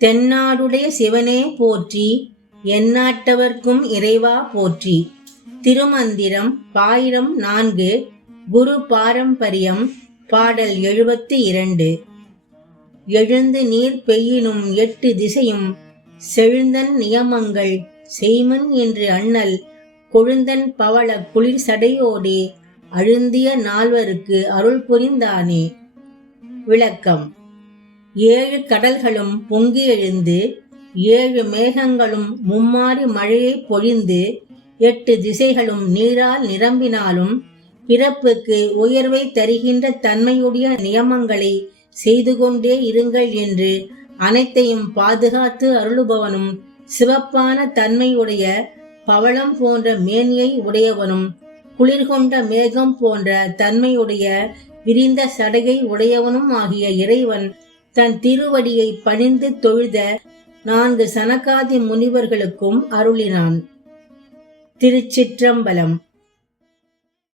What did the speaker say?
தென்னாடுடைய சிவனே போற்றி எந்நாட்டவர்க்கும் இறைவா போற்றி. திருமந்திரம் பாயிரம் நான்கு குரு பாரம்பரியம் பாடல் எழுபத்தி இரண்டு. எழுந்து நீர் பெய்யினும் எட்டு திசையும் செழுந்தன் நியமங்கள் செய்மன் என்று அண்ணல் கொழுந்தன் பவள குளிர் சடையோடே அழுந்திய நால்வருக்கு அருள் புரிந்தானே. விளக்கம். ஏழு கடல்களும் பொங்கி எழுந்து ஏழு மேகங்களும் மும்மாறி மழையை பொழிந்து எட்டு திசைகளும் நீரால் நிரம்பினாலும் பிறப்புக்கு உயர்வை தருகின்ற தன்மையுடைய நியமங்களை செய்து கொண்டே இருங்கள் என்று அனைத்தையும் பாதுகாத்து அருளுபவனும் சிவப்பான தன்மையுடைய பவளம் போன்ற மேனியை உடையவனும் குளிர்கொண்ட மேகம் போன்ற தன்மையுடைய விரிந்த சடையை உடையவனும் ஆகிய இறைவன் தன் திருவடியை பணிந்து தொழுத நான்கு சனகாதி முனிவர்களுக்கும் அருளினான். திருச்சிற்றம்பலம்